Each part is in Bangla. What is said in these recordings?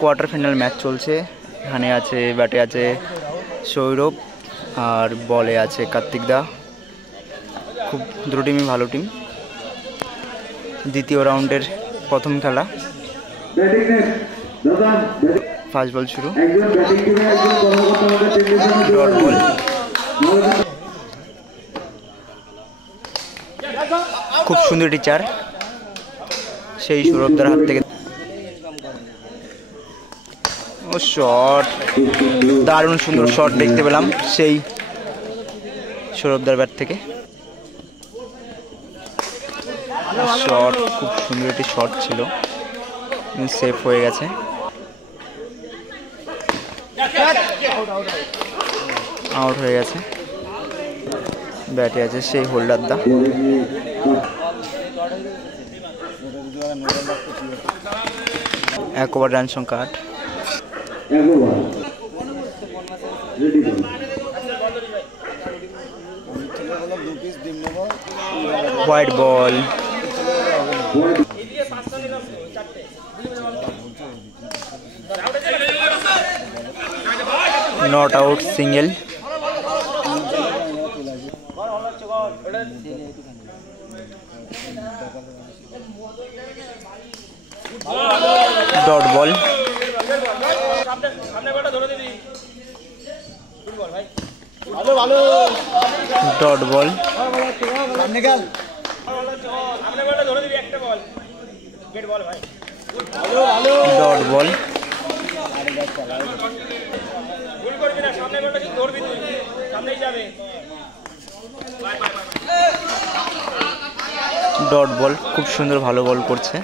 কোয়ার্টার ফাইনাল ম্যাচ চলছে। এখানে আছে ব্যাটে আছে সৌরভ আর বলে আছে কার্তিক দা। খুব দুটো টিমই ভালো টিম। দ্বিতীয় রাউন্ডের প্রথম খেলা, ফার্স্ট বল শুরু, ডট বল, খুব সুন্দর টিচার সেই সৌরভদার হাত থেকে। ও শট, দারুণ সুন্দর শট দেখতে পেলাম সেই সৌরভদার ব্যাট থেকে। শট, খুব সুন্দর একটি শট ছিল, সেফ হয়ে গেছে। আউট হয়ে গেছে। ব্যাটে আছে সেই হোল্ডার দা। এক ওভার রান সংখ্যা 8। White ball, not out, single. Dot ball, dot ball, dot ball, dot ball. খুব সুন্দর ভালো বল করছে,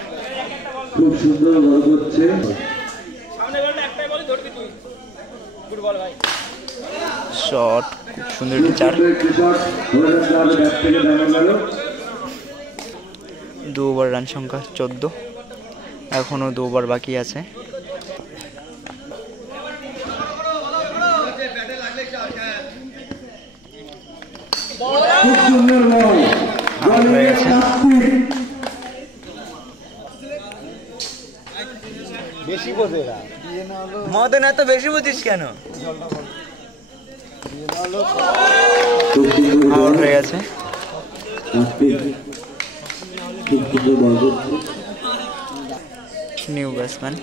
খুব সুন্দর বল করছে। শট, খুব সুন্দর টিচার। 2 ওভার রান সংখ্যা 14। এখনো 2 ওভার বাকি আছে। বেশি বোঝে না মদন, এত বেশি বুঝিস কেন? আউট হয়ে গেছে। নিউ ব্যাটসম্যান,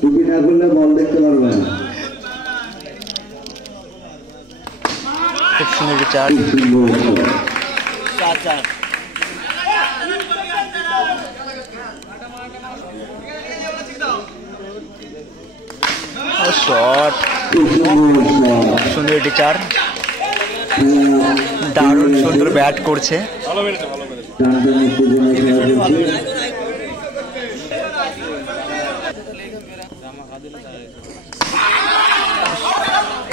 টুপি না করলে বল দেখতে পারবে না। খুব সুন্দর টিচার। শট, সুন্দর টিচার, দারুণ সুন্দর ব্যাট করছে।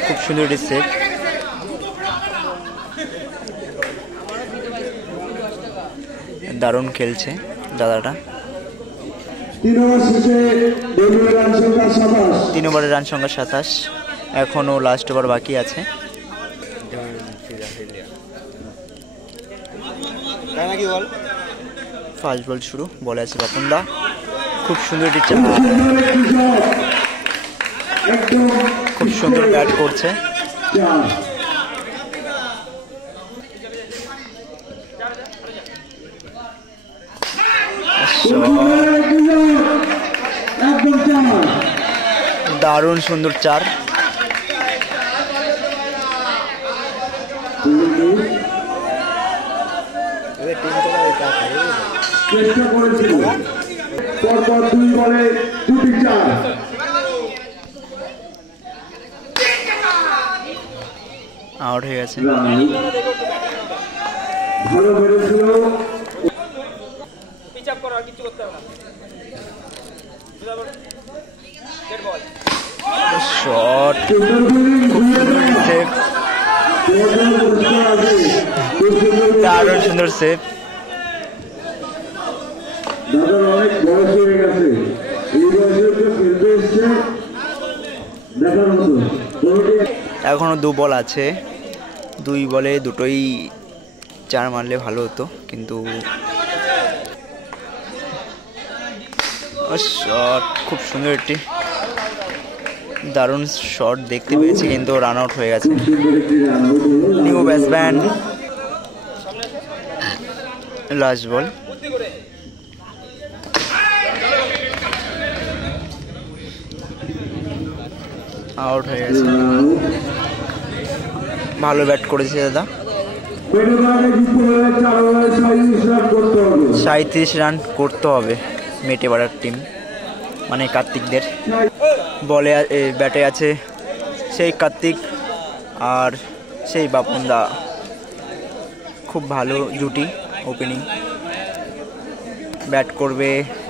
খুব সুন্দর সেভ। দারুণ খেলছে দাদাটা। 3 ওভারের রান সংখ্যা 27। এখনো লাস্ট ওভার বাকি আছে। ফার্স্ট বল শুরু, বলে আছে বাপন দা। খুব সুন্দর টিচার, খুব সুন্দর ব্যাট করছে। দারুণ সুন্দর চার। চেষ্টা করেছিল পরপর 2 বলে 2টি চার। আউট হয়ে গেছে। ভালো বেড়েছিল। শট, দারুণ সুন্দর সেভ। দাদার অনেক বয়স হয়ে গেছে, এই বয়সে খেলতে এসছে দেখার মতো কোনোটি এখনও 2 বল আছে, 2 বলে দুটোই 4 মারলে ভালো হতো, কিন্তু শট খুব সুন্দর, একটি দারুণ শট দেখতে পেয়েছি, কিন্তু রান আউট হয়ে গেছে। সুন্দর একটি রান আউট হলো। নিউ ব্যাটসম্যান, লাস্ট বল। আউট হয়ে গেছে। ভালো ব্যাট করেছে দাদা। পেটোকাকে জিততে হলে 4 ওভারে 37 রান করতে হবে। 37 রান করতে হবে মেটেপাড়ার টিম, মানে কার্তিকদের। বলে ব্যাটে আছে সেই কার্তিক আর সেই বাপনদা, খুব ভালো জুটি। ওপেনিং ব্যাট করবে,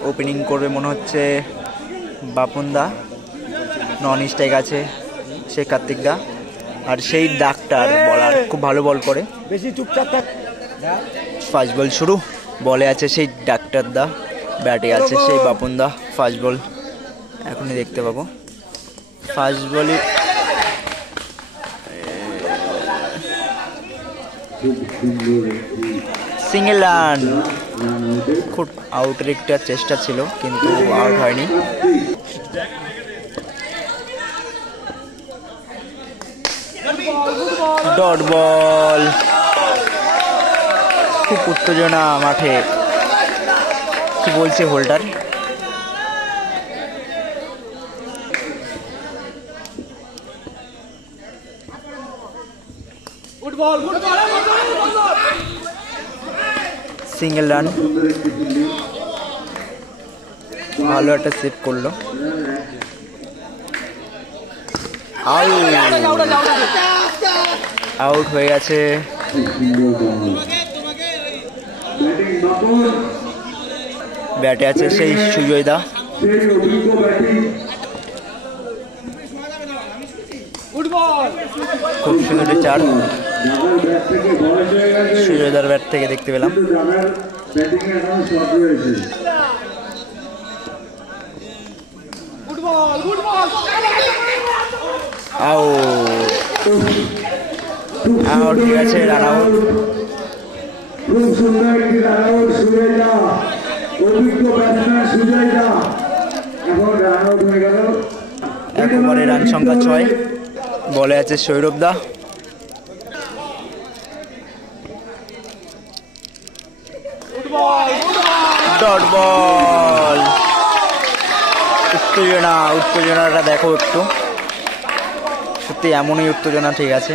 ওপেনিং করবে মনে হচ্ছে বাপনদা, নন স্ট্রাইক আছে সেই কার্তিকদা, আর সেই ডাক্তার বলার খুব ভালো বল করে। বেশি চুপচাপ থাক। ফার্স্ট বল শুরু, বলে আছে সেই ডাক্তারদা, ব্যাটে আছে সেই বাপনদা। ফার্স্ট বল এখনই দেখতে পাবো। ফার্স্ট বলই খুব সুন্দর একটি সিঙ্গেল রান। রান আউটে খুব আউটের একটা চেষ্টা ছিল, কিন্তু আউট হয়নি। ডট বল, খুব উত্তেজনা মাঠে, কি বলছে হোল্ডার। সিঙ্গেল রান, সুন্দর একটি ফিল্ডিং। ভালো একটা সেভ করলো। আউট হয়ে গেছে। খুব সুন্দর বল। ব্যাটিং বাপন, ব্যাটে আছে সেই সুজয়দা, সেই অভিজ্ঞ ব্যাটিং। খুব সুন্দর 4। জাগার ব্যাট থেকে বয়স হয়ে গেছে, সুজয়দার ব্যাট থেকে দেখতে পেলাম। কিন্তু জাগার ব্যাটিং এ এখনো শট রয়েছে। আউট হয়ে গেছে, রান আউট। খুব সুন্দর একটি রান আউট সুজয়দা, অভিজ্ঞ ব্যাটসম্যান সুজয়দা। এখন রান আউট হয়ে গেল। 1 ওভারে রান সংখ্যা 6। বলে আছে সৌরভদা, ডট বল। উত্তেজনাটা দেখো একটু, সত্যি এমনই উত্তেজনা, ঠিক আছে।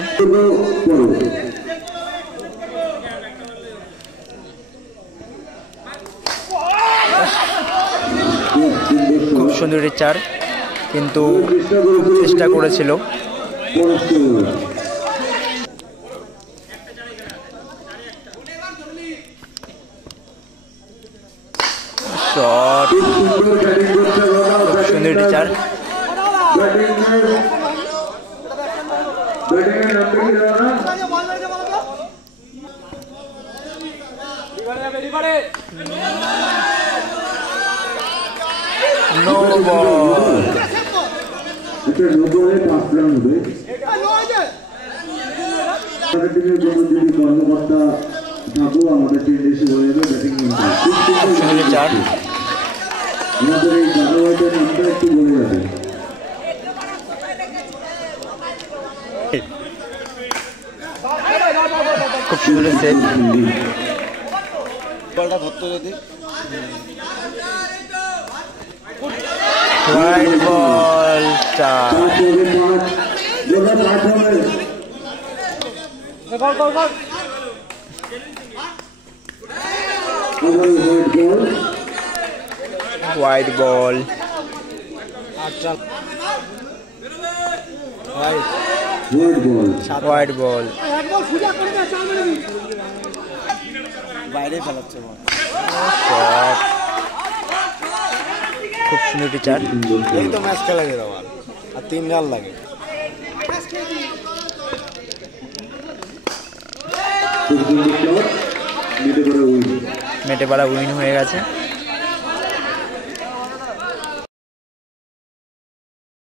খুব সুন্দর 4, কিন্তু চেষ্টা করেছিল। শট, সুন্দর 4। No ball. একটা নো বলে 5 রান হবে। আমাদের টিমের কোনো যদি কর্মকর্তা থাকো, আমাদের টিম এসে বলে দেবে ব্যাটিং করতে। সুন্দর 4। আমাদের এই জাগাওয়াইটার নামটা একটু বলে যাবে। খুব সুন্দর সেভ। বলটা ধরতো যদি। White ball 4। 5 হবে 5, গোটা 5 হবে। বল বল বল। White ball. হোয়াইট বল, আচ্ছা হোয়াইট বল। White ball. বাইরে ফেলাচ্ছে বল। শট, খুব সুন্দর 4। এই তো ম্যাচ খেলা গেল আমার, আর 3 রান লাগে। খুব সুন্দর শট, মিটে করে উইন। মেটেপাড়া উইন হয়ে গেছে।